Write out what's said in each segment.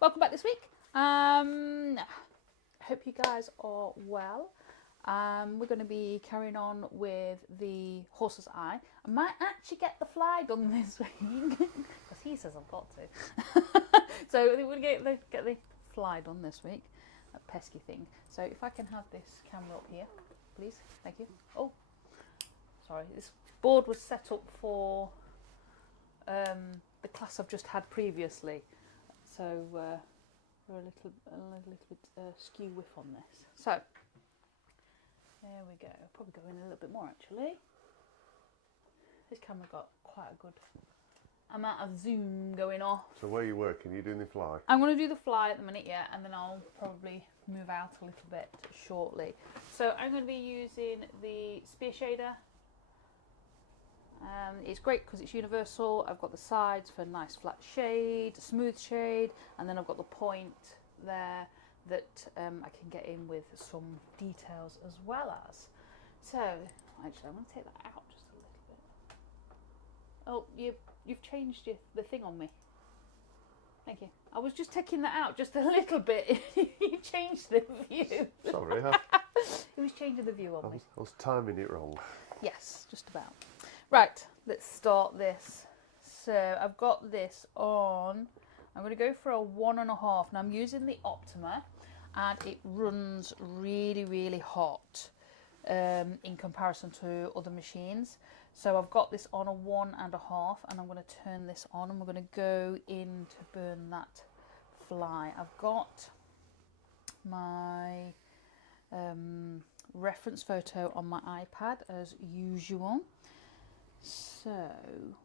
welcome back this week. Hope you guys are well. We're going to be carrying on with the horse's eye. I might actually get the fly done this week because he says I've got to. So we're going to get the fly done this week. That pesky thing. So if I can have this camera up here, please. Thank you. Oh, sorry. This board was set up for the class I've just had previously. So we're a little bit skew whiff on this. So there we go. I'll probably go in a little bit more actually. This camera got quite a good amount of zoom going off. So where are you working? Are you doing the fly? I'm going to do the fly at the minute, yeah, and then I'll probably move out a little bit shortly. So I'm going to be using the spear shader. It's great because it's universal. I've got the sides for nice flat shade, smooth shade, and then I've got the point there that I can get in with some details as well as. So actually I'm going to take that out just a little bit. Oh, you've changed the thing on me. Thank you. I was just taking that out just a little bit. You changed the view. Sorry, It was changing the view on me. I was timing it wrong. Yes, just about. Right, let's start this. So I've got this on, I'm going to go for a 1.5. Now I'm using the Optima and it runs really, really hot in comparison to other machines. So I've got this on a 1.5 and I'm going to turn this on and we're going to go in to burn that fly. I've got my reference photo on my iPad as usual. So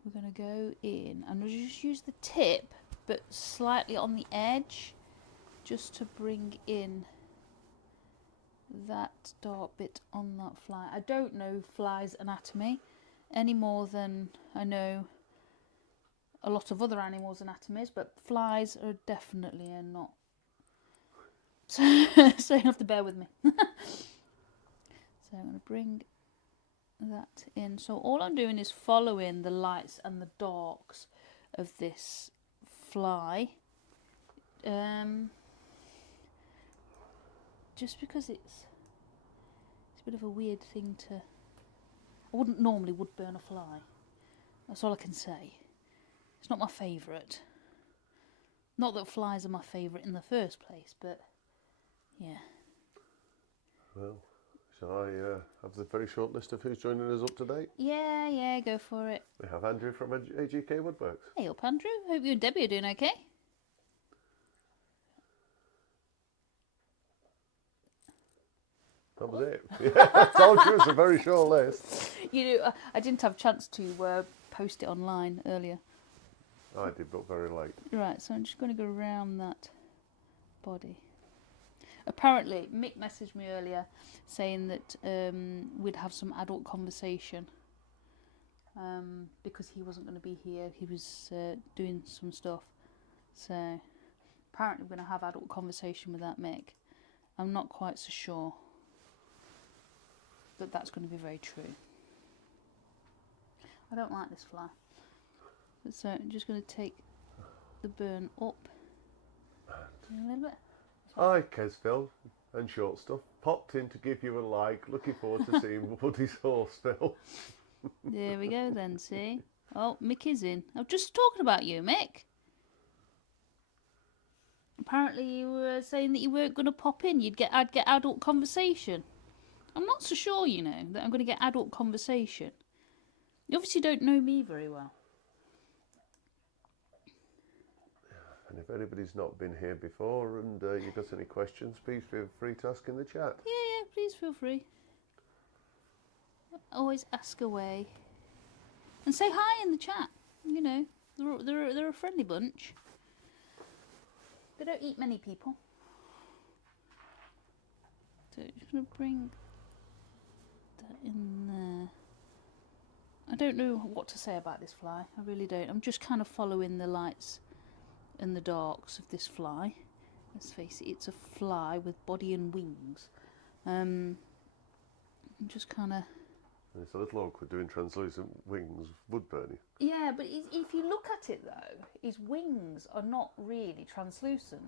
we're going to go in and we'll just use the tip but slightly on the edge just to bring in that dark bit on that fly. I don't know flies' anatomy any more than I know a lot of other animals' anatomies, but flies are definitely not. So you have to bear with me. So I'm going to bring that in. So all I'm doing is following the lights and the darks of this fly, just because it's a bit of a weird thing to. I wouldn't normally would burn a fly. That's all I can say. It's not my favourite. Not that flies are my favourite in the first place, but yeah. Well, shall I have the very short list of who's joining us up to date? Yeah, go for it. We have Andrew from AGK Woodworks. Hey up, Andrew. Hope you and Debbie are doing okay. That was it. Yeah, I told you it's a very short list. You know, I didn't have a chance to post it online earlier. I did, but very late. Right, so I'm just going to go around that body. Apparently, Mick messaged me earlier saying that we'd have some adult conversation because he wasn't going to be here. He was doing some stuff. So apparently we're going to have adult conversation with that Mick. I'm not quite so sure that that's going to be very true. I don't like this fly. So I'm just going to take the burn up a little bit. Hi, Kezville and Short Stuff. Popped in to give you a like. Looking forward to seeing Woody's horse, Phil. There we go then, see? Oh, Mick is in. I was just talking about you, Mick. Apparently you were saying that you weren't going to pop in. I'd get adult conversation. I'm not so sure, you know, that I'm going to get adult conversation. You obviously don't know me very well. And if anybody's not been here before and you've got any questions, please feel free to ask in the chat. Yeah, please feel free. Always ask away. And say hi in the chat. You know, they're a friendly bunch. They don't eat many people. So I'm just going to bring that in there. I don't know what to say about this fly. I really don't. I'm just kind of following the lights and the darks of this fly. Let's face it, it's a fly with body and wings. I'm just kind of And it's a little awkward doing translucent wings wood burning. Yeah, but if you look at it though, his wings are not really translucent.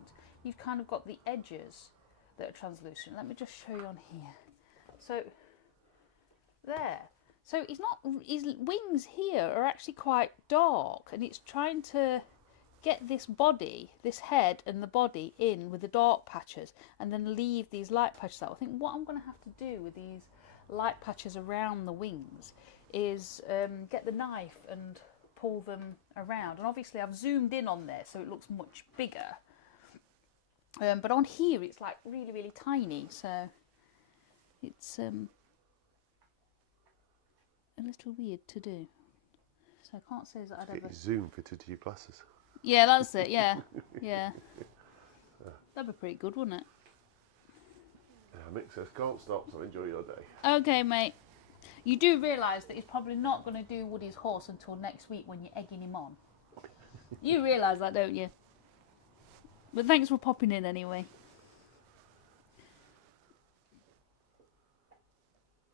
You've kind of got the edges that are translucent. Let me just show you on here. So there. So he's not. His wings here are actually quite dark, and it's trying to get this body, this head and the body in with the dark patches, and then leave these light patches out. I think what I'm going to have to do with these light patches around the wings is get the knife and pull them around. And obviously I've zoomed in on there so it looks much bigger, but on here it's like really, really tiny, so it's a little weird to do. So I can't say that I'd Get ever... your zoom fitted to your glasses. Yeah, that's it, yeah. Yeah. That'd be pretty good, wouldn't it? Yeah, Mick says, can't stop, so enjoy your day. Okay, mate. You do realise that he's probably not going to do Woody's horse until next week when you're egging him on. You realise that, don't you? But thanks for popping in anyway.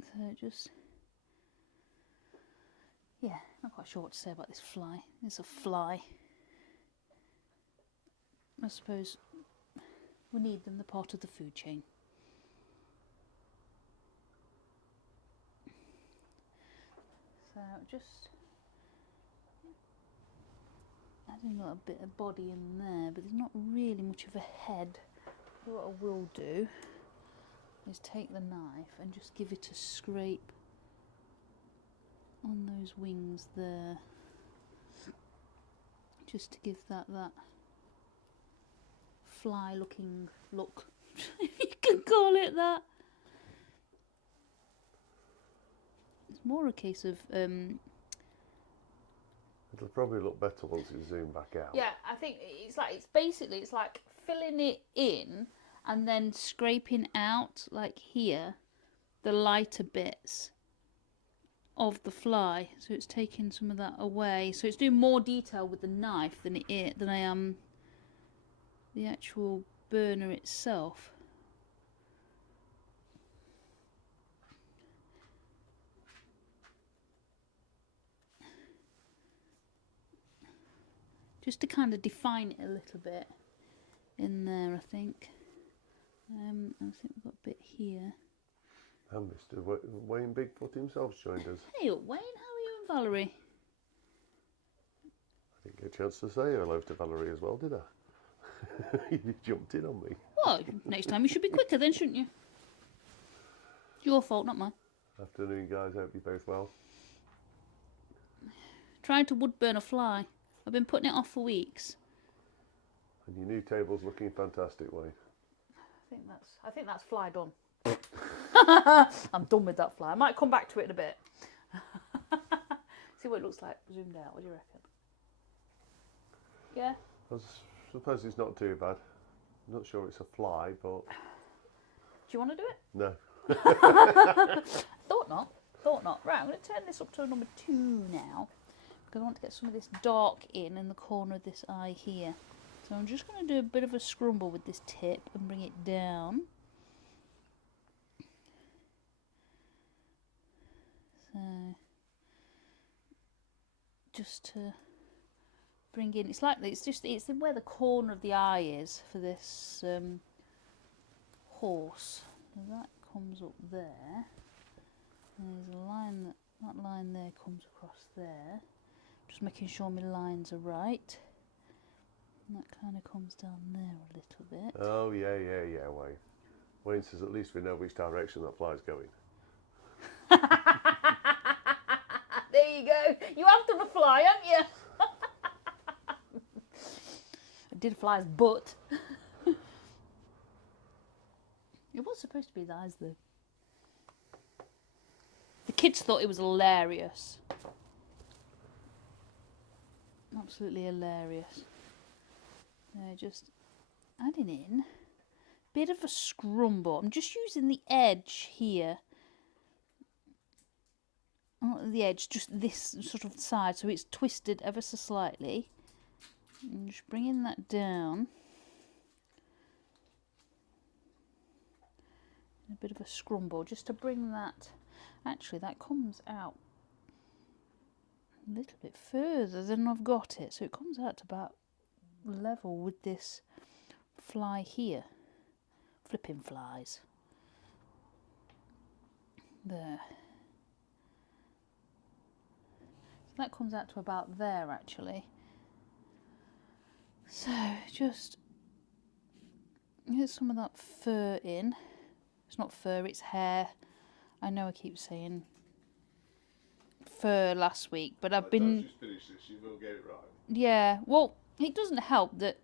So just... yeah, not quite sure what to say about this fly. It's a fly. I suppose we need them, they're part of the food chain. So just adding a little bit of body in there, but there's not really much of a head. So what I will do is take the knife and just give it a scrape on those wings there, just to give that fly looking look, if you can call it that. It's more a case of It'll probably look better once it's zoomed back out. yeah, I think it's like filling it in and then scraping out, like here, the lighter bits of the fly, so it's taking some of that away. So it's doing more detail with the knife than I am the actual burner itself. Just to kind of define it a little bit in there, I think. I think we've got a bit here. And Mr. Wayne Bigfoot himself's joined us. Hey up, Wayne, how are you and Valerie? I didn't get a chance to say hello to Valerie as well, did I? You jumped in on me. Well, next time you should be quicker then, shouldn't you? Your fault, not mine. Afternoon, guys. Hope you're both well. Trying to wood burn a fly. I've been putting it off for weeks. And your new table's looking fantastic, Wayne. I think that's fly done. I'm done with that fly. I might come back to it in a bit. See what it looks like zoomed out. What do you reckon? Yeah? I suppose it's not too bad. I'm not sure it's a fly, but... Do you want to do it? No. Thought not. Right, I'm going to turn this up to number 2 now, because I want to get some of this dark in the corner of this eye here. So I'm just going to do a bit of a scrumble with this tip and bring it down. So just to bring in, it's where the corner of the eye is for this horse. So that comes up there. And there's a line that line there comes across there. Just making sure my lines are right. And that kind of comes down there a little bit. Oh, yeah, Wayne. Wayne says at least we know which direction that fly's going. There you go. You have done a fly, haven't you? I did a fly's butt. It was supposed to be the eyes, though. The kids thought it was hilarious. Absolutely hilarious. Just adding in a bit of a scrumble. I'm just using the edge here. Not the edge, just this sort of side, so it's twisted ever so slightly. And just bringing that down. A bit of a scrumble, just to bring that. Actually, that comes out a little bit further than I've got it. So it comes out to about level with this fly here. Flipping flies. There. So that comes out to about there actually. So just get some of that fur in. It's not fur, it's hair. I know I keep saying fur last week, but I've been... She's finished this, she will get it right. Yeah, well, it doesn't help that...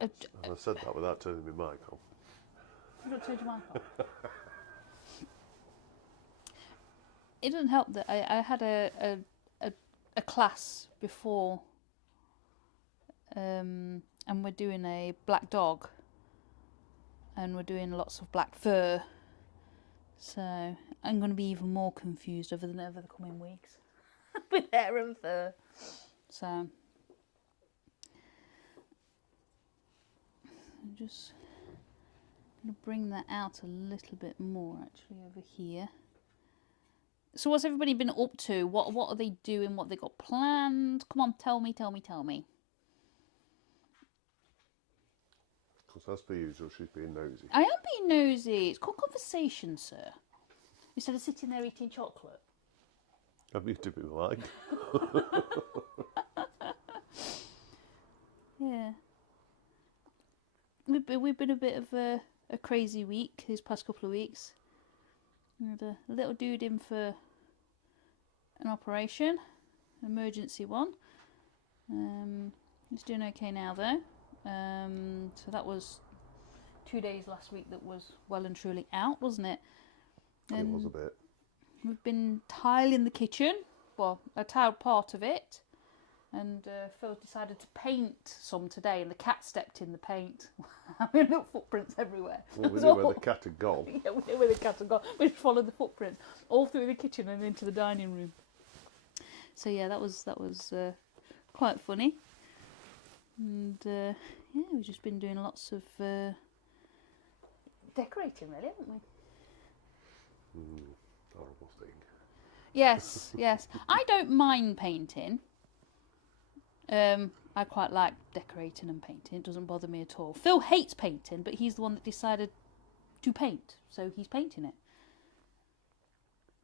I said that without turning my mic on. You don't turn your mic off. It doesn't help that I had a class before, and we're doing a black dog, and we're doing lots of black fur, so I'm going to be even more confused over the coming weeks with hair and fur. So I'm just going to bring that out a little bit more actually over here. So what's everybody been up to? What are they doing? What they got planned? Come on, tell me. Because as per usual, she's being nosy. I am being nosy. It's called conversation, sir. Instead of sitting there eating chocolate. Have you to be like? Yeah. We've been a bit of a crazy week these past couple of weeks. We had a little dude in for an operation, an emergency one. He's doing okay now though. So that was 2 days last week that was well and truly out, wasn't it? It was a bit. We've been tiling the kitchen. Well, I tiled part of it. And Phil decided to paint some today, and the cat stepped in the paint. We had little footprints everywhere. Well, we knew where the cat had gone. Yeah, we knew where the cat had gone. We just followed the footprints all through the kitchen and into the dining room. So yeah, that was quite funny. And yeah, we've just been doing lots of decorating, really, haven't we? Horrible thing. Yes. I don't mind painting. I quite like decorating and painting. It doesn't bother me at all. Phil hates painting, but he's the one that decided to paint, so he's painting it.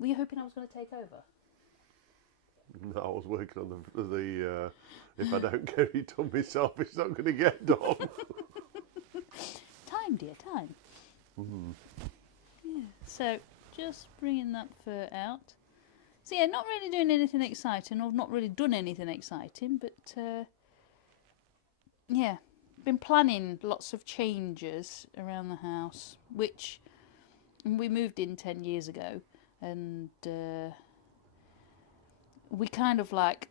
Were you hoping I was going to take over? No, I was working on the if I don't get it done myself, it's not going to get done. Time, dear, time. Yeah, so just bringing that fur out. So yeah, not really doing anything exciting, or not really done anything exciting, but yeah, been planning lots of changes around the house, which we moved in 10 years ago, and we kind of like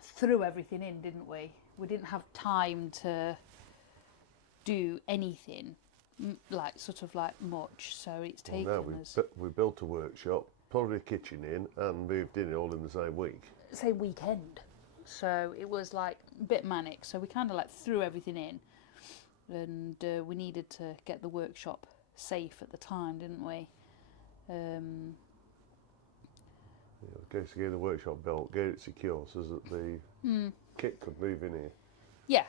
threw everything in, didn't we? We didn't have time to do anything, like much, so it's taken us... we built a workshop, put a kitchen in, and moved in all in the same week. Same weekend. So it was like a bit manic. So we kind of like threw everything in, and we needed to get the workshop safe at the time, didn't we? Go to get the workshop built, get it secure so that the kit could move in here. Yeah.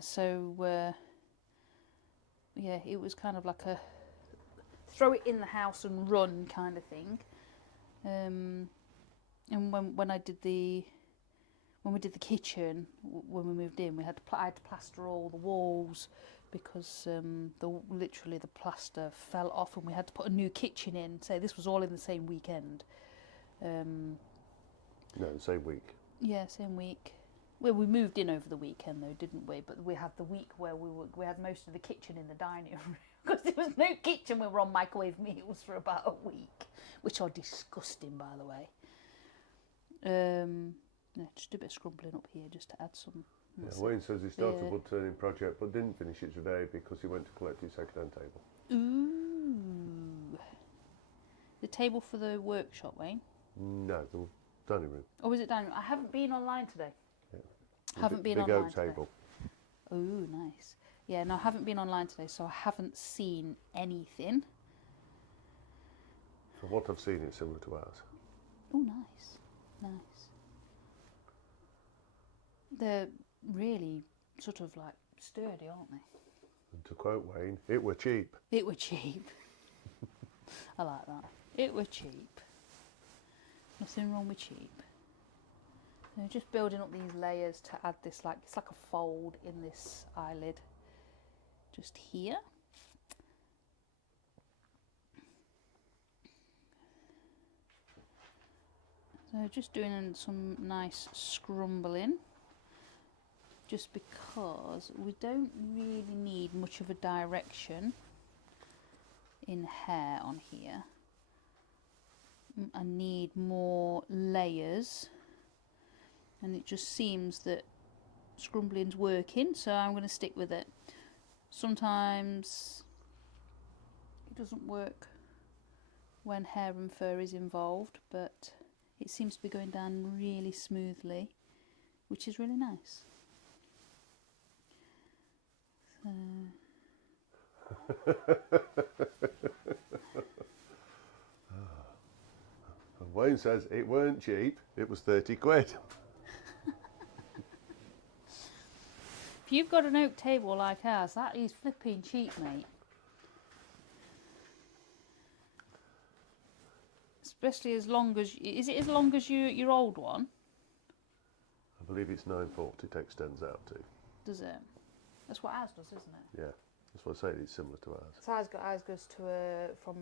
So yeah, it was kind of like a throw it in the house and run kind of thing. And when we did the kitchen, when we moved in, I had to plaster all the walls because literally the plaster fell off, and we had to put a new kitchen in. So this was all in the same weekend. No, the same week. Yeah, same week. Well, we moved in over the weekend though, didn't we? But we had the week where we had most of the kitchen in the dining room because there was no kitchen. We were on microwave meals for about a week, which are disgusting, by the way. Yeah, just a bit of scrumbling up here just to add some. Yeah, Wayne says he started a wood turning project but didn't finish it today because he went to collect his second-hand table. Ooh. The table for the workshop, Wayne? No, the dining room. Oh, is it dining room? I haven't been online today. Yeah. Haven't been big online oak today. table. Ooh, nice. Yeah, no, I haven't been online today, so I haven't seen anything. From what I've seen, it's similar to ours. Oh, nice, nice. They're really sort of like sturdy, aren't they? And to quote Wayne, it were cheap. It were cheap. I like that. It were cheap. Nothing wrong with cheap. So just building up these layers to add this, like it's like a fold in this eyelid. Just here. So just doing some nice scrumbling, just because we don't really need much of a direction in hair on here. I need more layers, and it just seems that scrumbling's working, so I'm going to stick with it. Sometimes it doesn't work when hair and fur is involved, but it seems to be going down really smoothly, which is really nice. And Wayne says it weren't cheap, it was 30 quid. If you've got an oak table like ours, that is flipping cheap, mate. Especially as long as, is it as long as your old one? I believe it's 940 it extends out to. Does it? That's what ours does, isn't it? Yeah, that's what I say, it's similar to ours. So ours goes to from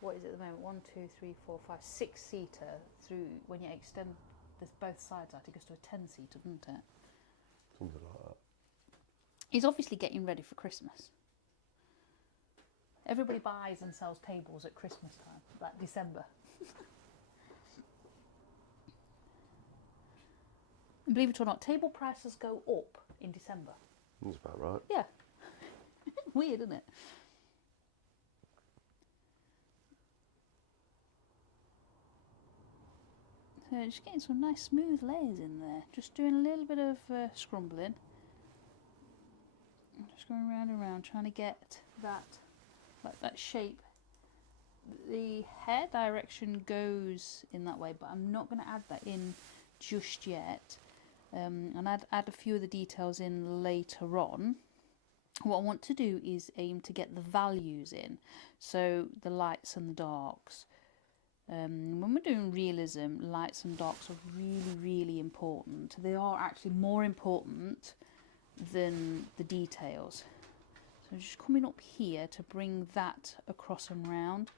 what is it at the moment? 1, 2, 3, 4, 5, 6 seater through. When you extend this both sides out, it goes to a 10 seater, doesn't it? Something like that. He's obviously getting ready for Christmas. Everybody buys and sells tables at Christmas time, like December. And believe it or not, table prices go up in December. That's about right. Yeah. Weird, isn't it? So just getting some nice smooth layers in there. Just doing a little bit of scrumbling. Just going round and round, trying to get that, like that shape. The hair direction goes in that way, but I'm not going to add that in just yet. And I'd add a few of the details in later on. What I want to do is aim to get the values in, so the lights and the darks. When we're doing realism, lights and darks are really, really important. They are actually more important than the details. So just coming up here to bring that across and round,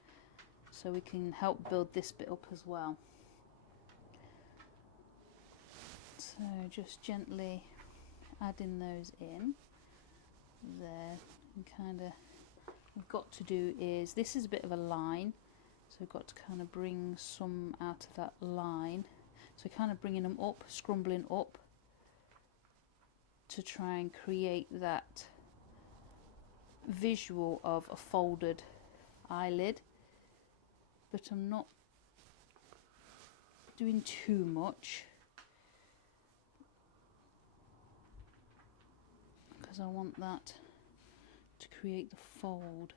so we can help build this bit up as well. So just gently adding those in there, and kind of what we've got to do is, this is a bit of a line, so we've got to kind of bring some out of that line, so kind of bringing them up, scrumbling up to try and create that visual of a folded eyelid, but I'm not doing too much because I want that to create the fold.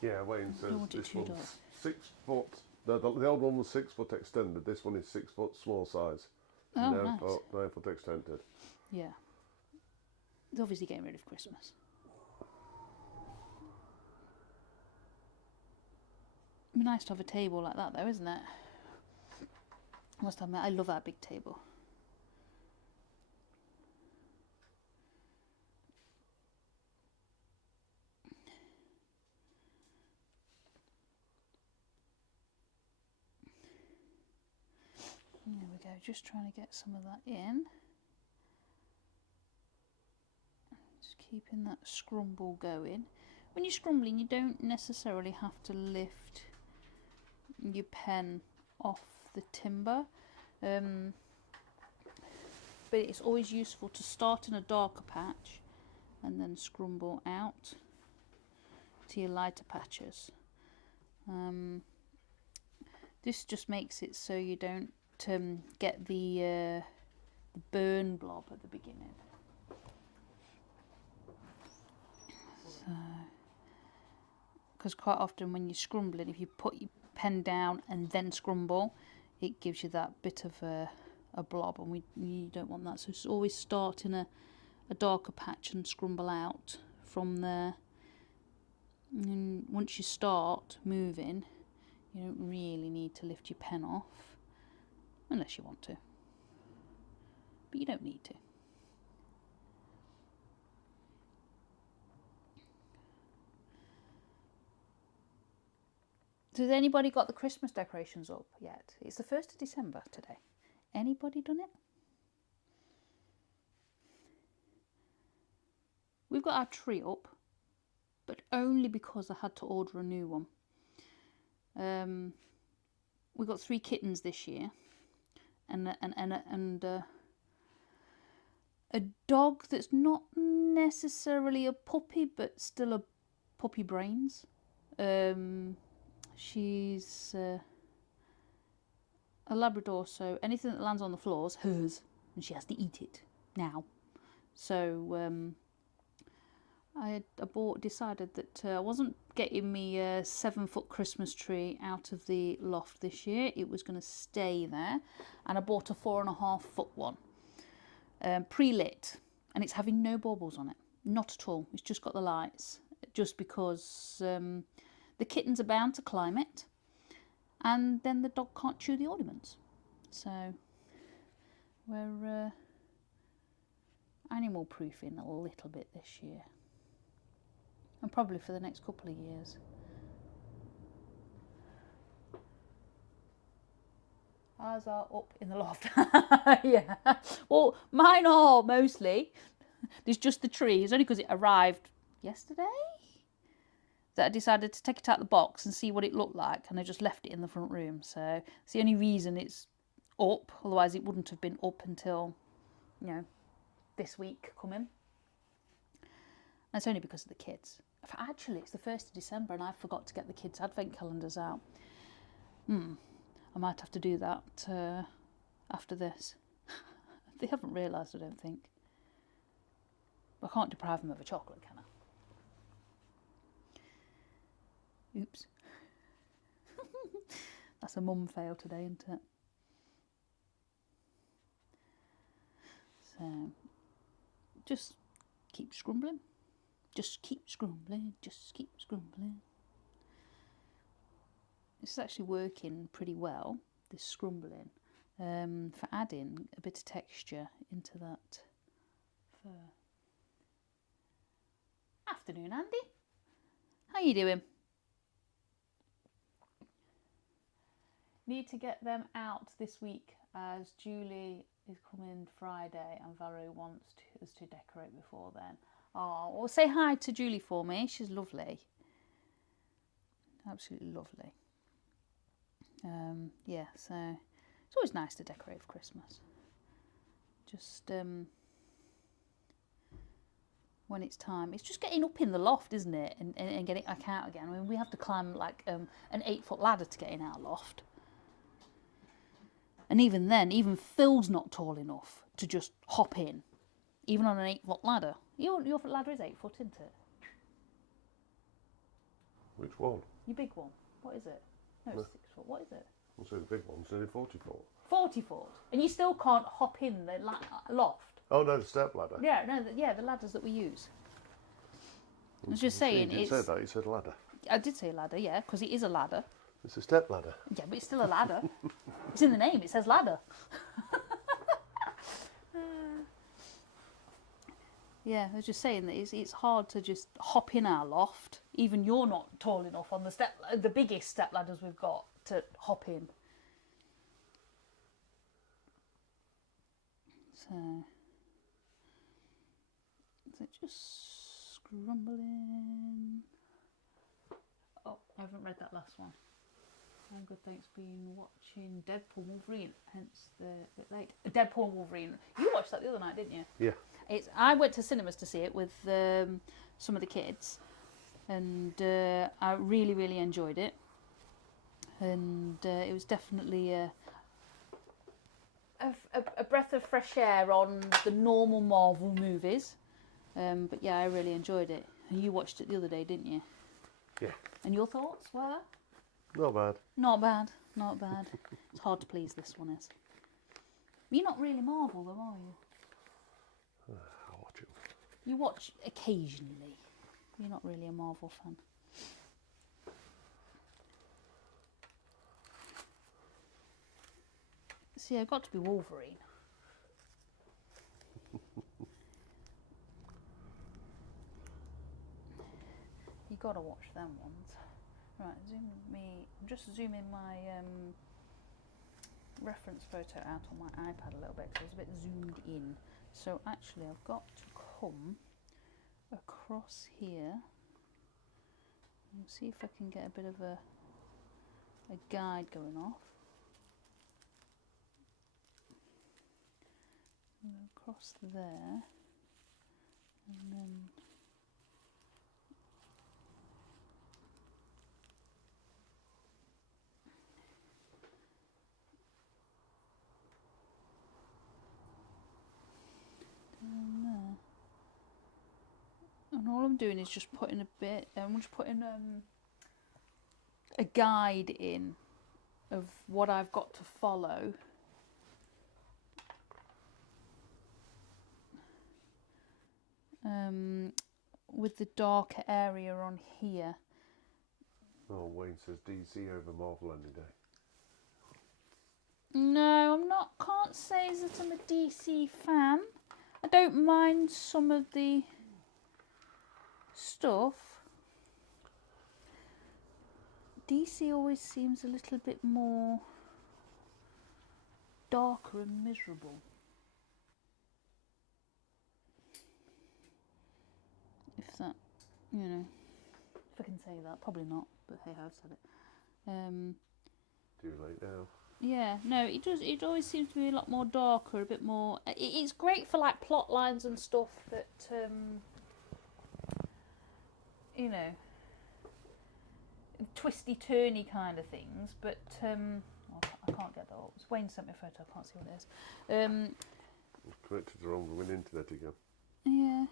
Yeah, Wayne says don't want it this too one's dark. 6 foot. The old one was 6 foot extended. This one is 6 foot small size. Oh, 9 nice. foot, 9 foot extended. Yeah. It's obviously getting rid of Christmas. It'd be nice to have a table like that though, isn't it? I must admit, I love that big table. There we go, just trying to get some of that in. Just keeping that scrumble going. When you're scrumbling, you don't necessarily have to lift your pen off the timber. But it's always useful to start in a darker patch and then scrumble out to your lighter patches. This just makes it so you don't get the burn blob at the beginning. So because quite often when you're scrumbling, if you put your pen down and then scrumble, it gives you that bit of a blob, and you don't want that. So it's always start in a darker patch and scrumble out from there. And once you start moving, you don't really need to lift your pen off, unless you want to, but you don't need to. So has anybody got the Christmas decorations up yet? It's the 1st of December today. Anybody done it? We've got our tree up, but only because I had to order a new one. We got 3 kittens this year, and a dog that's not necessarily a puppy, but still a puppy brains. She's a Labrador, so anything that lands on the floor is hers, and she has to eat it now. So I decided that I wasn't getting me a 7-foot Christmas tree out of the loft this year. It was going to stay there, and I bought a 4.5-foot one, pre-lit, and it's having no baubles on it, not at all. It's just got the lights, just because the kittens are bound to climb it, and then the dog can't chew the ornaments. So we're animal proofing a little bit this year, and probably for the next couple of years. Ours are up in the loft. Yeah. Well, mine are mostly. There's just the tree. It's only because it arrived yesterday that I decided to take it out of the box and see what it looked like, and I just left it in the front room. So it's the only reason it's up. Otherwise, it wouldn't have been up until, this week coming. And it's only because of the kids. Actually, it's the 1st of December and I forgot to get the kids' advent calendars out. I might have to do that after this. They haven't realised, I don't think. I can't deprive them of a chocolate, can I? Oops. That's a mum fail today, isn't it? So, just keep scrumbling. Just keep scrumbling. Just keep scrumbling. This is actually working pretty well, this scrumbling, for adding a bit of texture into that fur. Afternoon, Andy. How you doing? Need to get them out this week, as Julie is coming Friday and Valerie wants us to decorate before then. Oh, well, say hi to Julie for me. She's lovely. Absolutely lovely. Yeah, so it's always nice to decorate for Christmas. Just when it's time. It's just getting up in the loft, isn't it? And getting back out again. I mean, we have to climb like an 8-foot ladder to get in our loft. And even then, even Phil's not tall enough to just hop in, even on an 8-foot ladder. Your ladder is 8 foot, isn't it? Which one? Your big one. What is it? No, it's 6 foot. What is it? I'll say the big one's nearly 40 foot. 40 foot. And you still can't hop in the loft. Oh no, the step ladder. Yeah, no, the ladders that we use. I was just saying, you didn't say that. You said ladder. I did say ladder, yeah, because it is a ladder. It's a step ladder. Yeah, but it's still a ladder. It's in the name. It says ladder. Yeah, I was just saying that it's hard to just hop in our loft. Even you're not tall enough on the biggest step ladders we've got to hop in. So just scrumbling. Oh, I haven't read that last one. I'm good, thanks. Been watching Deadpool Wolverine, hence the bit late. Deadpool Wolverine. You watched that the other night, didn't you? Yeah. I went to cinemas to see it with some of the kids, and I really, really enjoyed it. And it was definitely a breath of fresh air on the normal Marvel movies. But yeah, I really enjoyed it. And you watched it the other day, didn't you? Yeah. And your thoughts were? Not bad. Not bad. Not bad. It's hard to please, this one is. You're not really Marvel though, are you? I'll watch it. You watch occasionally. You're not really a Marvel fan. See, I've got to be Wolverine. You got to watch them ones. Right, zoom me. I'm just zooming my reference photo out on my iPad a little bit because I was a bit zoomed in. So actually, I've got to come across here and see if I can get a bit of a guide going off. Across there, and then down there. And all I'm doing is just putting a bit. I'm just putting a guide in of what I've got to follow. With the darker area on here. Oh, Wayne says DC over Marvel any day. No, I'm not. Can't say that I'm a DC fan. I don't mind some of the stuff. DC always seems a little bit more darker and miserable. If that, you know, if I can say that, probably not, but hey, I've said it. Too late now. Yeah, no, it does. It always seems to be a lot more darker, a bit more. It's great for like plot lines and stuff that, you know, twisty turny kind of things. But I can't get that up. Wayne sent me a photo. I can't see what it is. Connected the wrong internet again. Yeah.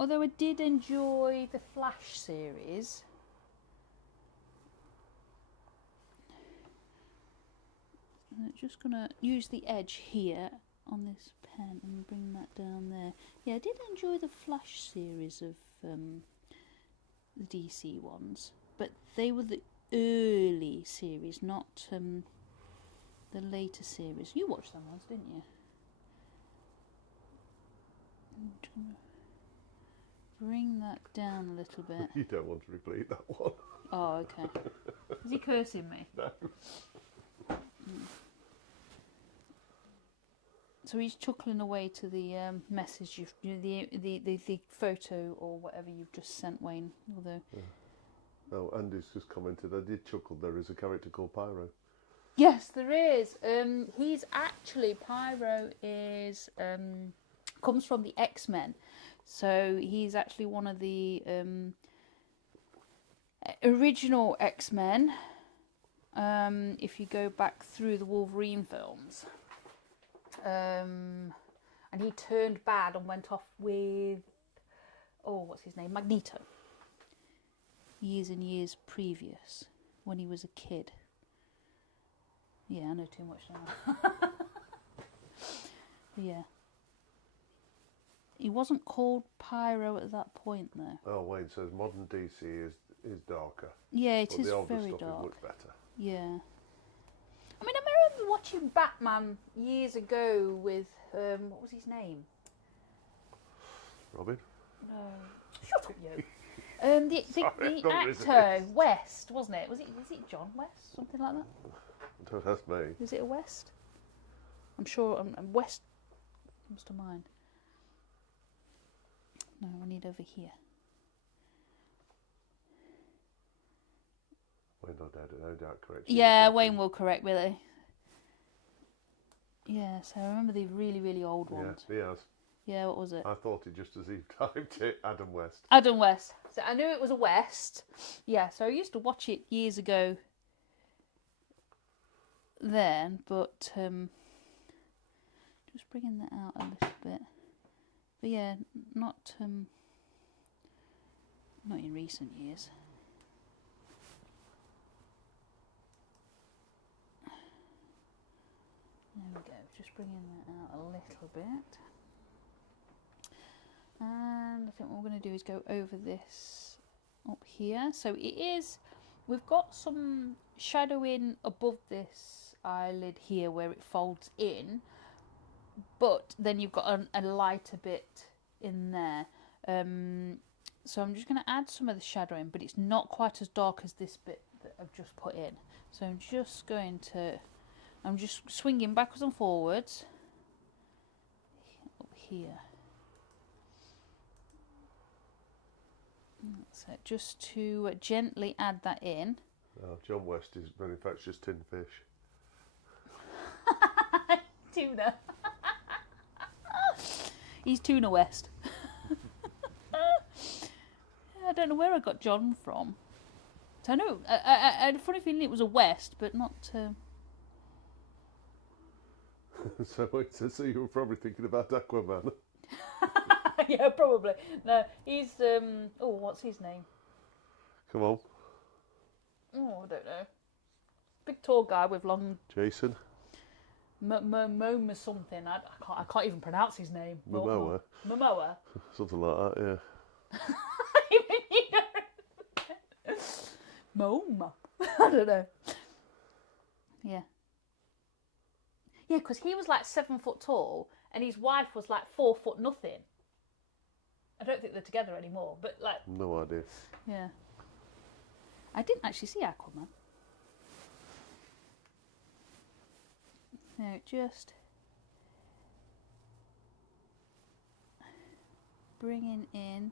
Although I did enjoy the Flash series. I'm just going to use the edge here on this pen and bring that down there. Yeah, I did enjoy the Flash series of the DC ones. But they were the early series, not the later series. You watched them ones, didn't you? Bring that down a little bit. You don't want to repeat that one. Oh, okay. Is he cursing me? No. So he's chuckling away to the message, the photo or whatever you've just sent, Wayne. Although, Oh, Andy's just commented. I did chuckle. There is a character called Pyro. yes, there is. He's actually Pyro is comes from the X-Men. So he's actually one of the original X-Men, if you go back through the Wolverine films. And he turned bad and went off with, what's his name? Magneto. Years and years previous, when he was a kid. Yeah, I know too much now. Yeah. He wasn't called Pyro at that point, though. Oh, Wayne says modern DC is darker. Yeah, it but is the older very stuff dark. is much better. Yeah. I mean, I remember watching Batman years ago with, what was his name? Robin? No. Shut up, you. Sorry, the actor, West, wasn't it? Was it John West? Something like that? Don't ask me. Was it a West? I'm sure West comes to mind. No, I need over here. Wayne, no doubt correct. You. Yeah, Wayne will correct me though. Yeah, so I remember the really, really old ones. Yeah, he has. Yeah, what was it? I thought it just as he typed it, Adam West. Adam West. So I knew it was a West. Yeah, so I used to watch it years ago then, but just bringing that out a little bit. But yeah, not Not in recent years. There we go, just bringing that out a little bit. And I think what we're going to do is go over this up here. So we've got some shadowing above this eyelid here where it folds in, but then you've got a lighter bit in there. So I'm just going to add some of the shadowing, but it's not quite as dark as this bit that I've just put in. So I'm just swinging backwards and forwards up here. So just to gently add that in. John West manufactures tin fish. Tuna. He's Tuna West. I don't know where I got John from. So I know, I had a funny feeling it was a West, but not... So you were probably thinking about Aquaman. Yeah, probably. No, he's... oh, what's his name? Come on. Oh, I don't know. Big tall guy with long... Jason? Momoa something. I can't even pronounce his name. Momoa? Momoa? Something like that, yeah. Momoa. I don't know. Yeah. Yeah, because he was like 7 foot tall and his wife was like 4 foot nothing. I don't think they're together anymore, but like... No idea. Yeah. I didn't actually see Aquaman. No, just... bringing in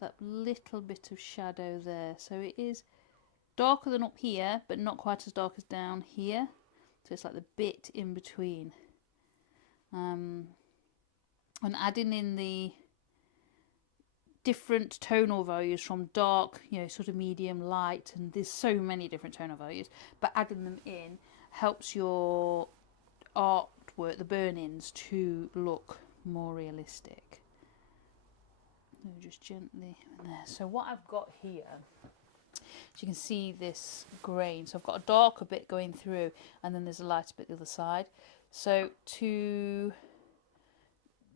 that little bit of shadow there. So it is darker than up here, but not quite as dark as down here. So it's like the bit in between. And adding in the different tonal values from dark, sort of medium, light, and there's so many different tonal values, but adding them in helps your artwork, the burn-ins, to look more realistic. Just gently in there. So what I've got here, as you can see, this grain. So I've got a darker bit going through, and then there's a lighter bit the other side. So to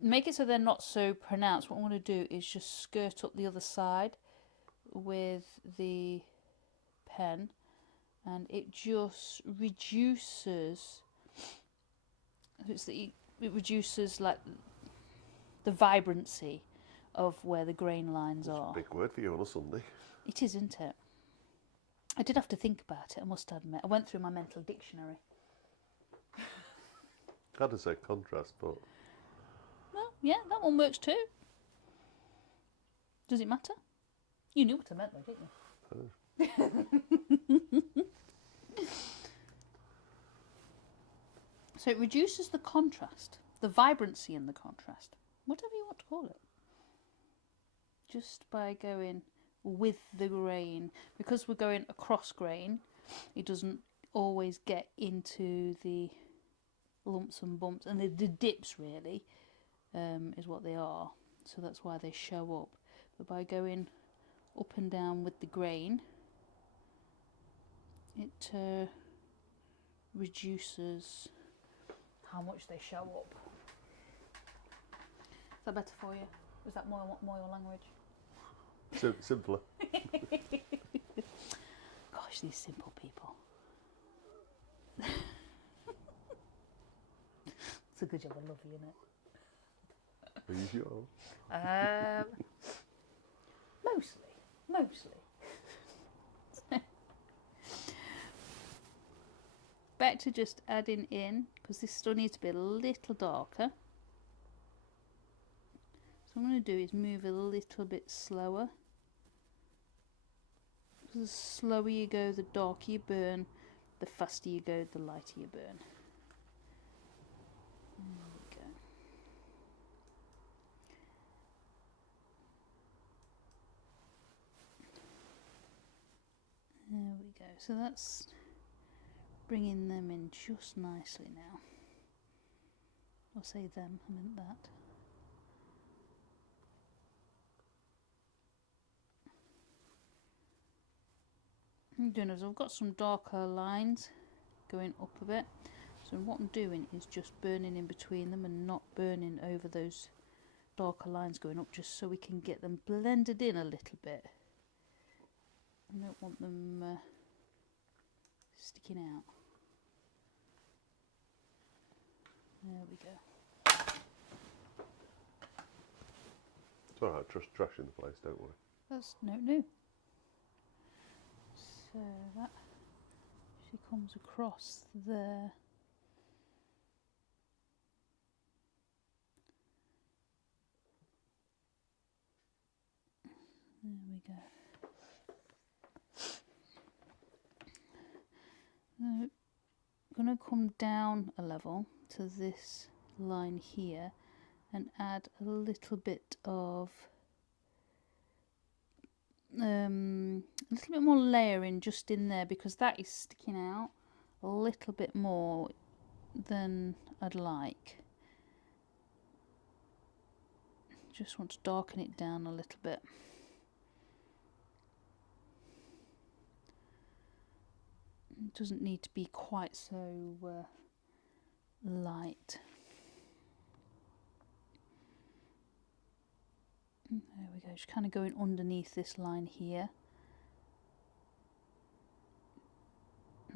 make it so they're not so pronounced, what I want to do is just skirt up the other side with the pen, and it just reduces. It reduces like the vibrancy of where the grain lines are. Big word for you on a Sunday. It is, isn't it? I did have to think about it, I must admit. I went through my mental dictionary. Had to say contrast, but... Well, yeah, that one works too. Does it matter? You knew what I meant though, didn't you? So it reduces the contrast, the vibrancy in the contrast, whatever you want to call it. Just by going with the grain, because we're going across grain, it doesn't always get into the lumps and bumps, and the dips really is what they are, so that's why they show up. But by going up and down with the grain, it reduces how much they show up. Is that better for you? Was that more your language? Simpler. Gosh, these simple people. It's a good job I love you, isn't it? Are you sure? Mostly. Back to just adding in, because this still needs to be a little darker. So what I'm going to do is move a little bit slower. The slower you go, the darker you burn. The faster you go, the lighter you burn. There we go. There we go. So that's bringing them in just nicely now. I'll say them, I meant that. I'm doing is I've got some darker lines going up a bit. So what I'm doing is just burning in between them and not burning over those darker lines going up, just so we can get them blended in a little bit. I don't want them sticking out. There we go. It's alright, trash in the place, don't worry. That's no new. So that she comes across there. There we go. Now, I'm going to come down a level to this line here and add a little bit of more layering just in there, because that is sticking out a little bit more than I'd like. Just want to darken it down a little bit. It doesn't need to be quite so light. There we go, just kind of going underneath this line here.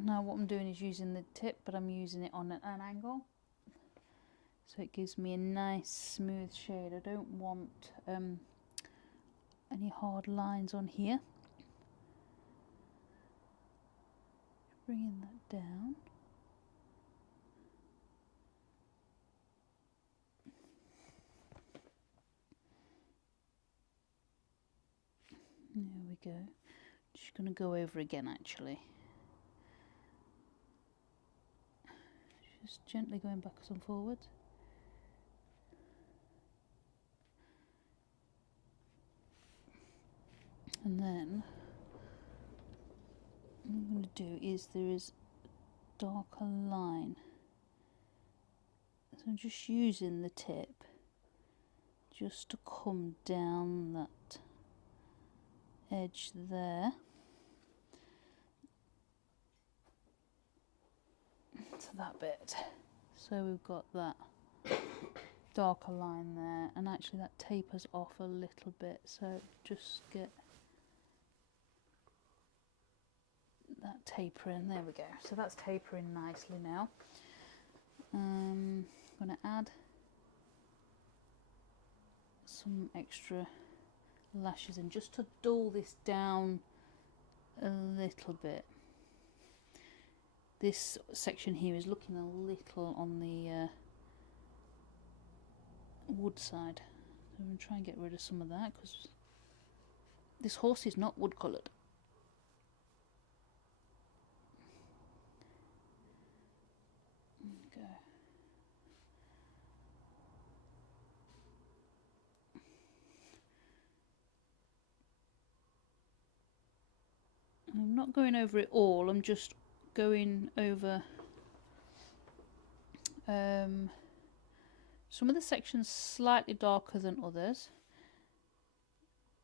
Now what I'm doing is using the tip, but I'm using it on an angle. So it gives me a nice smooth shade. I don't want any hard lines on here. Bringing that down. There we go. Just going to go over again actually. Just gently going backwards and forwards. And then what I'm going to do is there is a darker line. So I'm just using the tip just to come down that edge there. To that bit. So we've got that darker line there, and actually that tapers off a little bit, so just get that tapering. There we go. So that's tapering nicely now. I'm going to add some extra lashes in just to dull this down a little bit. This section here is looking a little on the wood side. So I'm going to try and get rid of some of that, because this horse is not wood coloured. Go. I'm not going over it all, I'm just going over some of the sections slightly darker than others,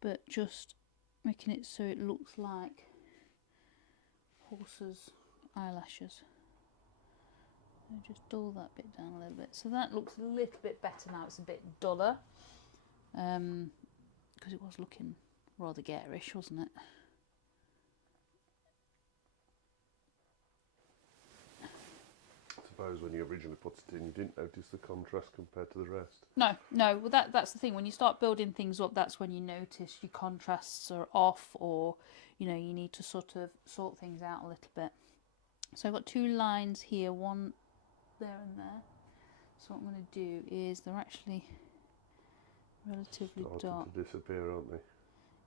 but just making it so it looks like horse's eyelashes. So just dull that bit down a little bit. So that looks a little bit better now. It's a bit duller, because it was looking rather garish, wasn't it? I suppose when you originally put it in, you didn't notice the contrast compared to the rest. No. Well, that's the thing. When you start building things up, that's when you notice your contrasts are off, or you need to sort of sort things out a little bit. So I've got two lines here, one there and there. So what I'm going to do is they're actually relatively dark. To disappear, aren't they?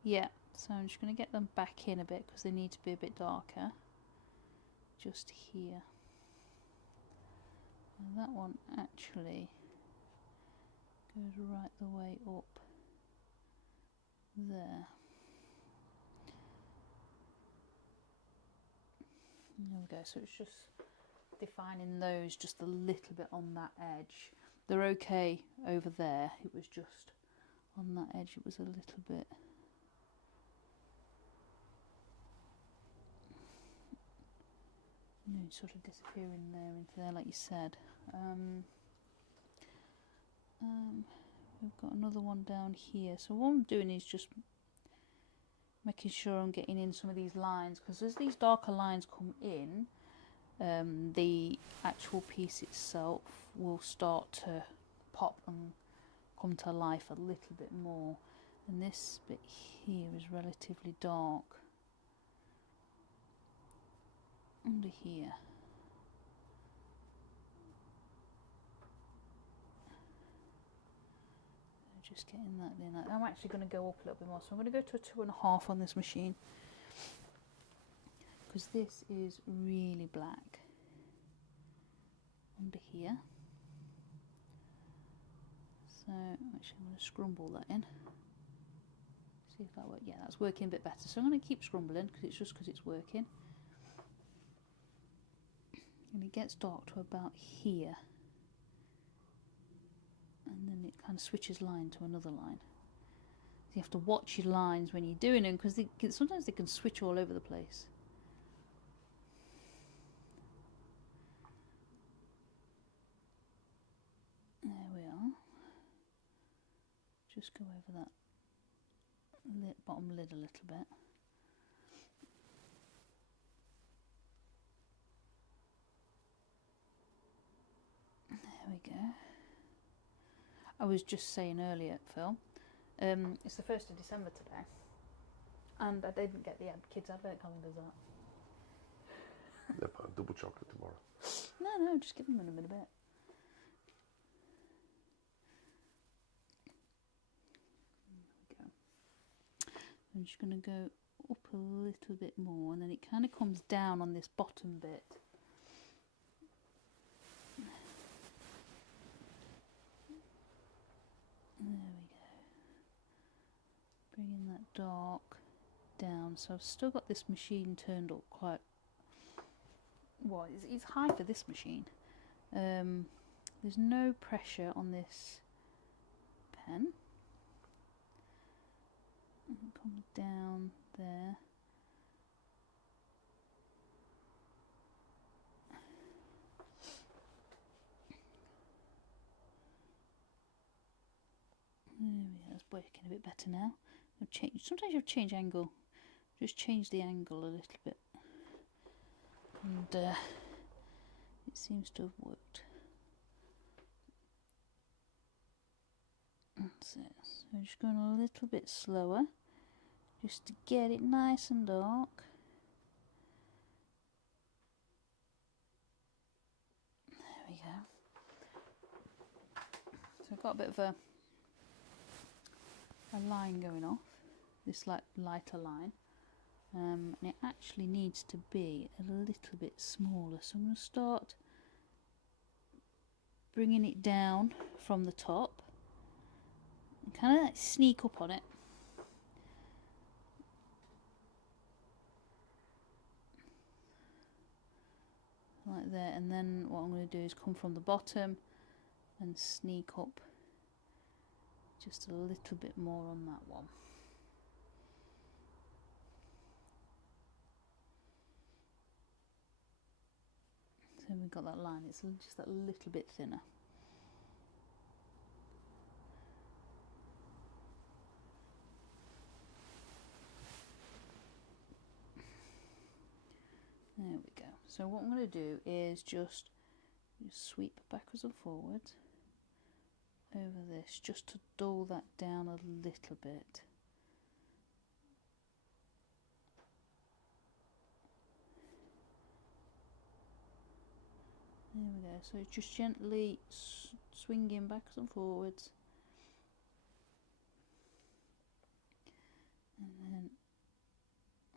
Yeah. So I'm just going to get them back in a bit because they need to be a bit darker. Just here. And that one actually goes right the way up there. There we go. So it's just defining those just a little bit on that edge. They're okay over there. It was just on that edge. It was a little bit. you know, sort of disappearing there into there, like you said. We've got another one down here. So what I'm doing is just making sure I'm getting in some of these lines, because as these darker lines come in, the actual piece itself will start to pop and come to life a little bit more. And this bit here is relatively dark under here. Just getting that in. I'm actually going to go up a little bit more, so I'm going to go to a 2.5 on this machine, because this is really black under here. So actually I'm going to scrumble that in, see if that works. Yeah, that's working a bit better, so I'm going to keep scrumbling because it's working. And it gets dark to about here, and then it kind of switches line to another line. So you have to watch your lines when you're doing them, because sometimes they can switch all over the place. There we are. Just go over that bottom lid a little bit. There we go. I was just saying earlier, Phil, it's the 1st of December today, and I didn't get the kids' advent calendars out. Yep, double chocolate tomorrow. No, just give them in a bit. There we go. I'm just going to go up a little bit more, and then it kind of comes down on this bottom bit. There we go. Bringing that dark down. So I've still got this machine turned up quite well. It's high for this machine. There's no pressure on this pen. And it comes down there. There we go, that's working a bit better now. Sometimes you have to change angle. Just change the angle a little bit. And it seems to have worked. That's it. So just going a little bit slower, just to get it nice and dark. There we go. So I've got a bit of a line going off, this like lighter line, and it actually needs to be a little bit smaller, so I'm going to start bringing it down from the top and kind of like sneak up on it. Like there, and then what I'm going to do is come from the bottom and sneak up just a little bit more on that one. So we've got that line, it's just that little bit thinner. There we go. So what I'm going to do is just sweep backwards and forwards over this, just to dull that down a little bit. There we go. So it's just gently swinging backwards and forwards, and then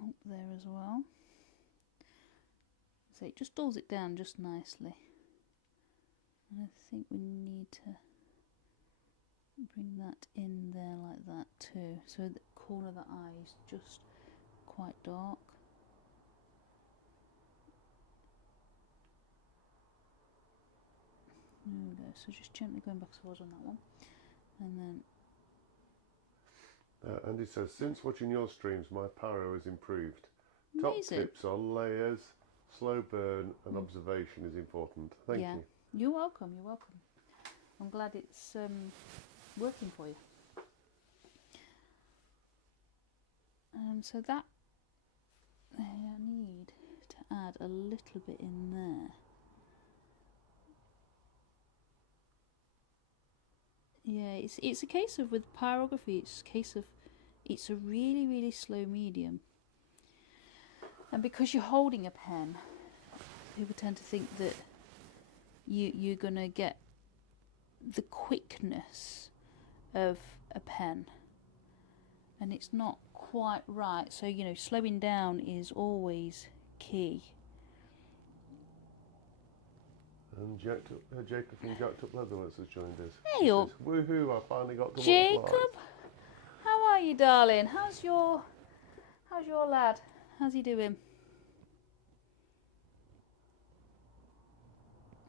up there as well. So it just dulls it down just nicely. And I think we need to bring that in there like that too, so the corner of the eye is just quite dark. There we go, so just gently going back towards on that one, and then Andy says, since watching your streams, my pyro has improved. amazing. Top tips on layers, slow burn and observation is important. Thank you. You're welcome. You're welcome. I'm glad it's working for you. So that I need to add a little bit in there. Yeah, it's a case of with pyrography. It's a case of it's a really slow medium, and because you're holding a pen, people tend to think that you're gonna get the quickness of a pen, and it's not quite right. So slowing down is always key. And Jacob from Jacked Up Leatherworks has joined us. Hey up. Woohoo, I finally got to Jacob, watch live. how are you, darling? How's your lad? How's he doing?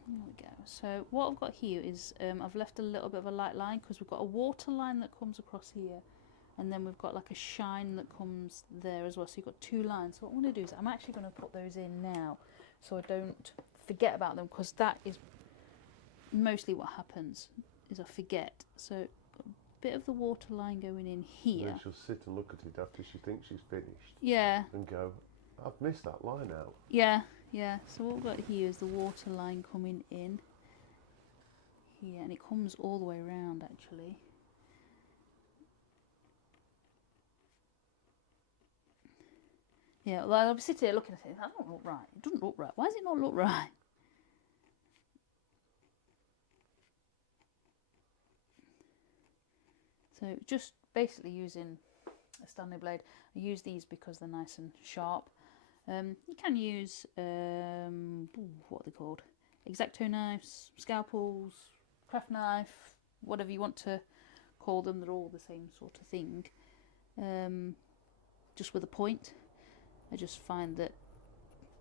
There we go. So what I've got here is I've left a little bit of a light line because we've got a water line that comes across here, and then we've got like a shine that comes there as well. So you've got two lines. So what I'm going to do is I'm actually going to put those in now so I don't forget about them, because that is mostly what happens, is I forget. So got a bit of the water line going in here. Then she'll sit and look at it after she thinks she's finished. Yeah. And go, I've missed that line out. Yeah. So what we've got here is the water line coming in here, and it comes all the way around actually. Yeah, well, I'll be sitting here looking at it. That doesn't look right. It doesn't look right. Why does it not look right? So just basically using a Stanley blade. I use these because they're nice and sharp. You can use what are they called? X-Acto knives, scalpels, craft knife, whatever you want to call them. They're all the same sort of thing. Just with a point. I just find that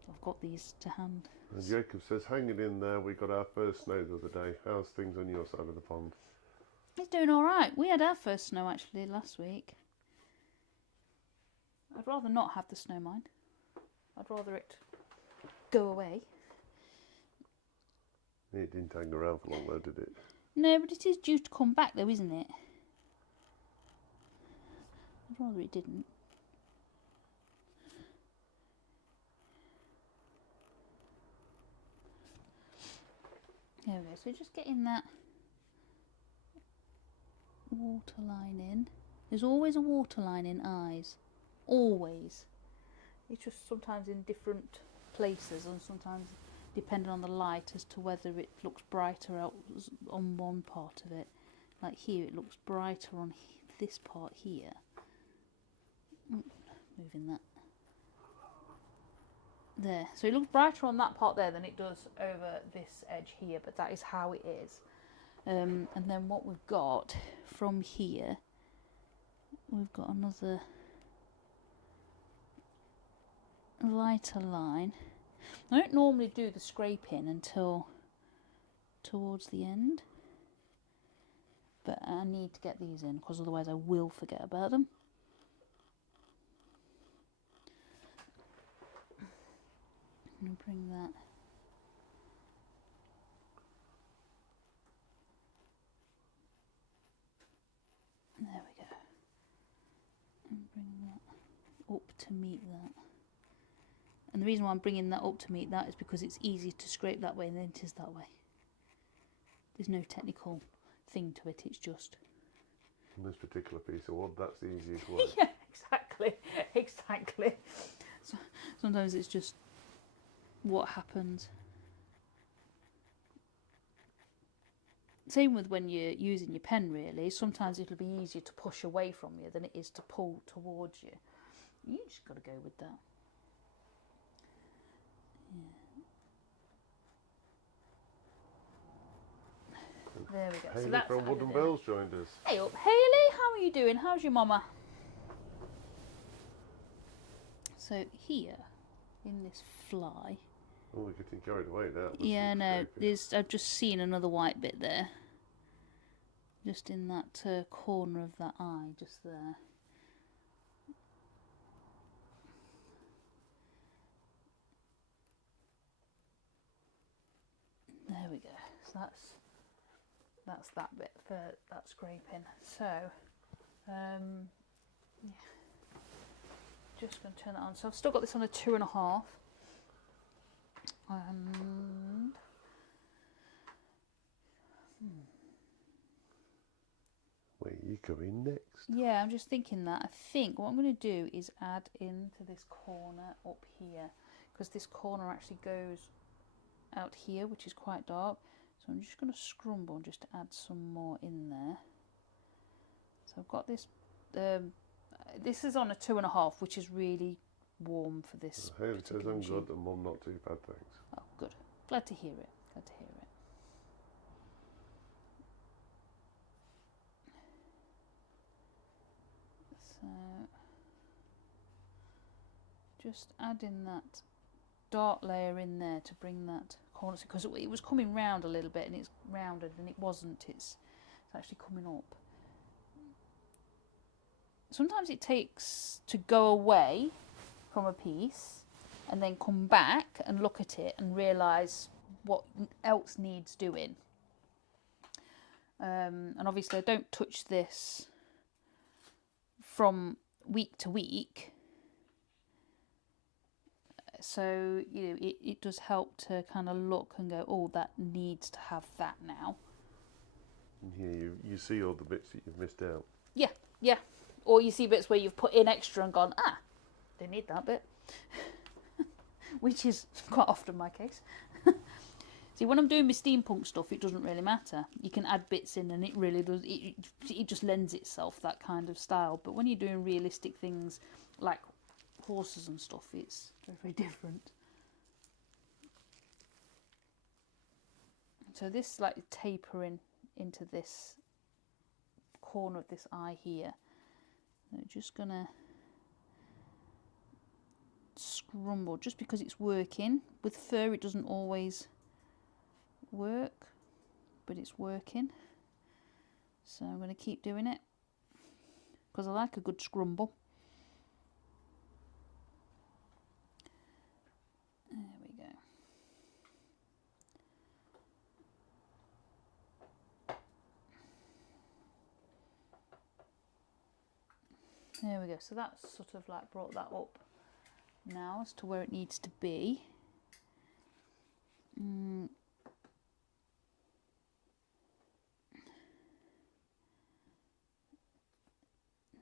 I've got these to hand. And Jacob says, hanging in there, we got our first snow the other day. How's things on your side of the pond? It's doing all right. We had our first snow actually last week. I'd rather not have the snow, mind. I'd rather it go away. It didn't hang around for long though, did it? No, but it is due to come back though, isn't it? I'd rather it didn't. There we go. So just getting that water line in. There's always a water line in eyes. Always. It's just sometimes in different places, and sometimes depending on the light as to whether it looks brighter out on one part of it. Like here, it looks brighter on this part here. Moving that. There. So it looks brighter on that part there than it does over this edge here, but that is how it is. And then what we've got from here, we've got another lighter line. I don't normally do the scraping until towards the end, but I need to get these in because otherwise I will forget about them. I'm going to bring that there we go, and bring that up to meet that. And the reason why I'm bringing that up to meet that is because it's easy to scrape that way than it is that way. There's no technical thing to it, it's just... On this particular piece of wood, that's the easiest work. Yeah, exactly. So, sometimes it's just what happens. Same with when you're using your pen really. Sometimes it'll be easier to push away from you than it is to pull towards you. You just got to go with that. There we go. Hayley So that's from Wooden added in. Bells joined us. Hey up, Hayley, how are you doing? How's your mama? So here, in this fly. Oh, we're getting carried away now. Yeah, no, I've just seen another white bit there. Just in that corner of that eye, just there. There we go. So that's that bit for that scraping. So yeah, just going to turn that on. So I've still got this on a 2.5, and where you come in next? yeah, I'm just thinking that. I think what I'm going to do is add into this corner up here, because this corner actually goes out here, which is quite dark. So I'm just going to scrumble just to add some more in there. So I've got this. This is on a 2.5, which is really warm for this. Haley says particular I'm machine. good and Mum not too bad, thanks. Oh, good. Glad to hear it. Glad to hear it. So just adding that dark layer in there to bring that corner, because it was coming round a little bit, and it's rounded, and it wasn't. It's actually coming up. Sometimes it takes to go away from a piece and then come back and look at it and realise what else needs doing. And obviously I don't touch this from week to week, so you know it does help to kind of look and go, oh, that needs to have that now. And here you see all the bits that you've missed out. Yeah, or you see bits where you've put in extra and gone, they need that bit. Which is quite often my case. See, when I'm doing my steampunk stuff, it doesn't really matter. You can add bits in, and it really does. It just lends itself that kind of style. But when you're doing realistic things like horses and stuff, it's very, very different. So this like tapering into this corner of this eye here. I'm just gonna scrumble, just because it's working. With fur, it doesn't always work, but it's working. So I'm going to keep doing it, because I like a good scrumble. There we go. There we go. So that's sort of like brought that up now as to where it needs to be. And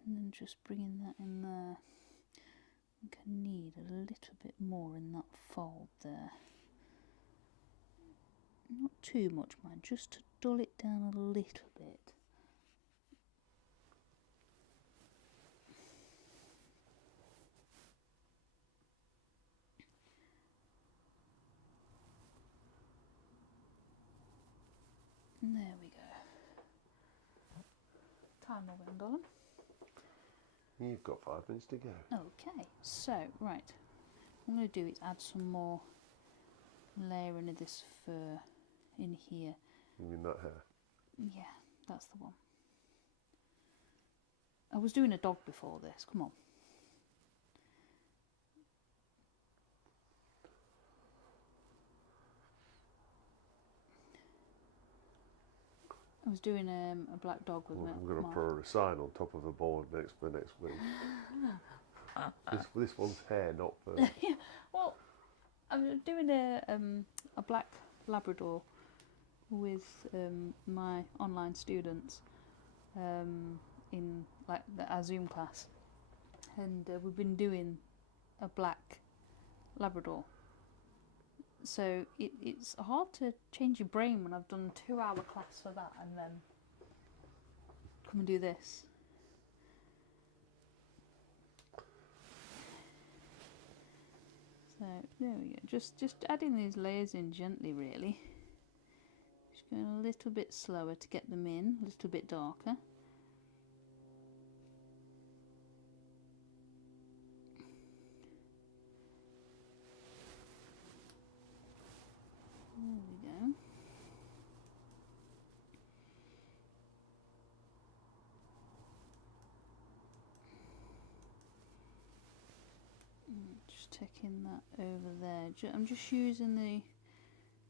then just bringing that in there. I think I need a little bit more in that fold there. Not too much, mind, just to dull it down a little bit. And there we go. Time moving, darling. You've got 5 minutes to go. Okay, so right, what I'm going to do is add some more layering of this fur in here. You mean that hair? Yeah, that's the one. I was doing a dog before this, come on. I was doing a black dog with I'm going to put a sign on top of a board next week. This one's hair, not fur. Yeah, well, I was doing a black Labrador with my online students in like our Zoom class, and we've been doing a black Labrador. So it's hard to change your brain when I've done a 2-hour class for that and then come and do this. So there we go. Just adding these layers in gently, really. Just going a little bit slower to get them in, a little bit darker. There we go. Just taking that over there. I'm just using the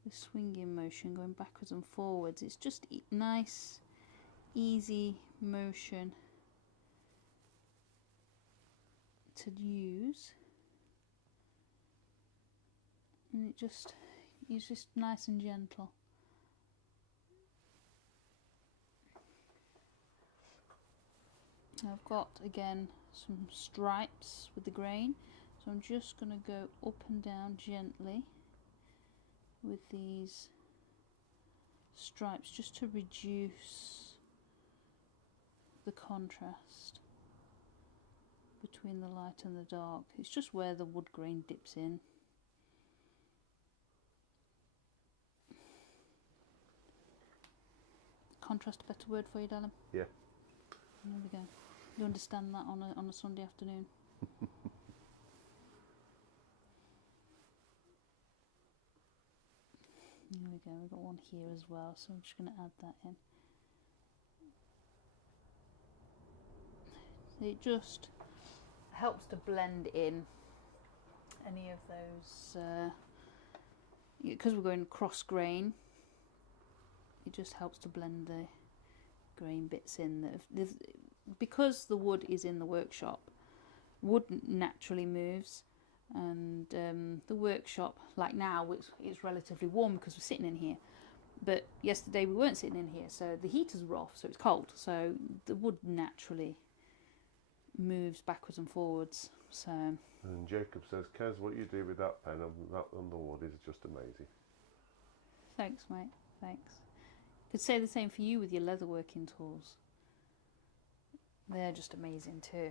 the swinging motion, going backwards and forwards. It's just nice, easy motion to use, and it's just nice and gentle. I've got again some stripes with the grain, so I'm just going to go up and down gently with these stripes just to reduce the contrast between the light and the dark. It's just where the wood grain dips in. Contrast a better word for you, darling? Yeah. There we go. You understand that on a Sunday afternoon? There we go, we've got one here as well, so I'm just going to add that in. It just helps to blend in any of those, because we're going cross grain, it just helps to blend the grain bits in. Because the wood is in the workshop, wood naturally moves, and the workshop, like now, it's relatively warm because we're sitting in here, but yesterday we weren't sitting in here, so the heaters were off, so it's cold, so the wood naturally moves backwards and forwards. So, and Jacob says, Kez, what you do with that pen on the wood is just amazing. Thanks, mate, thanks. Could say the same for you with your leatherworking tools. They're just amazing too.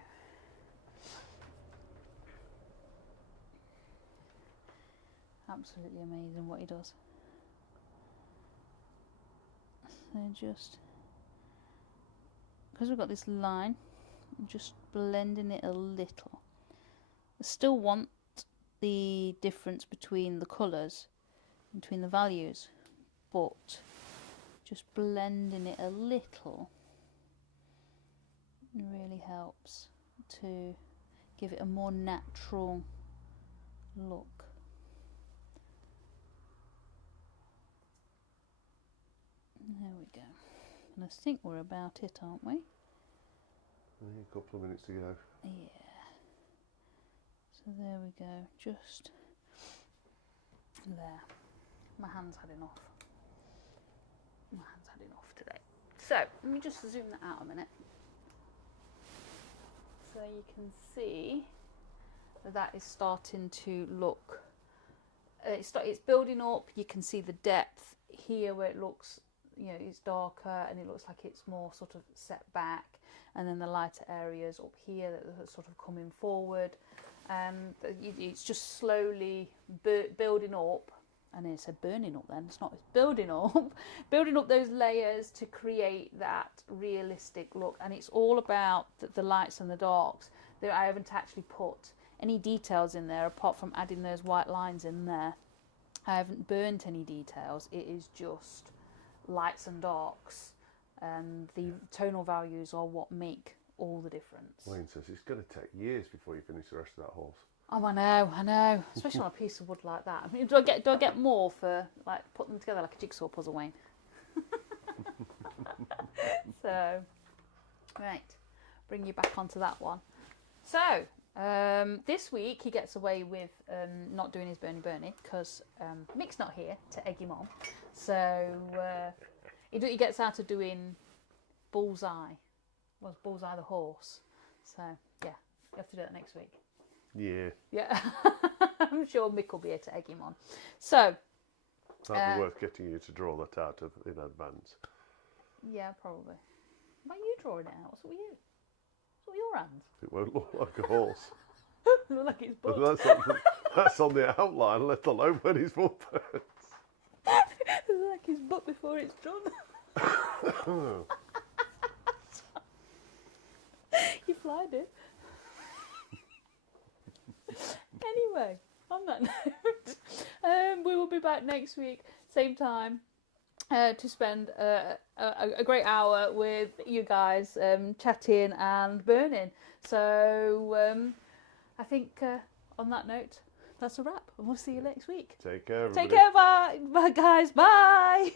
Absolutely amazing what he does. So just, because we've got this line, I'm just blending it a little. I still want the difference between the colours, between the values, but just blending it a little really helps to give it a more natural look. There we go. And I think we're about it, aren't we? A couple of minutes to go. Yeah. So there we go. Just there. My hand's had enough. My hand's had enough today. So let me just zoom that out a minute. So you can see that is starting to look. It's building up. You can see the depth here where it looks, it's darker and it looks like it's more sort of set back, and then the lighter areas up here that are sort of coming forward. It's just slowly building up. And it said burning up then, it's not, it's building up, building up those layers to create that realistic look. And it's all about the lights and the darks. I haven't actually put any details in there apart from adding those white lines in there. I haven't burnt any details, it is just lights and darks, and the tonal values are what make all the difference. Wayne says it's going to take years before you finish the rest of that horse. Oh, I know. Especially on a piece of wood like that. I mean, do I get more for like putting them together like a jigsaw puzzle, Wayne? So, right, bring you back onto that one. So, this week he gets away with not doing his Bernie because Mick's not here to egg him on. So he gets out of doing Bullseye. Was Bullseye the horse? So yeah, you have to do that next week. Yeah. I'm sure Mick will be here to egg him on. So that'd be worth getting you to draw that out in advance. Yeah, probably. Why are you drawing it out? What's up with you? What's up with your hands? It won't look like a horse. Look like his butt. That's on the outline, let alone when his foot burns. Look like his butt before it's done. You flied it. Anyway, on that note, we will be back next week, same time, to spend a great hour with you guys, chatting and burning. So I think on that note, that's a wrap, and we'll see you next week. Take care, everybody. Take care, bye, bye guys, bye.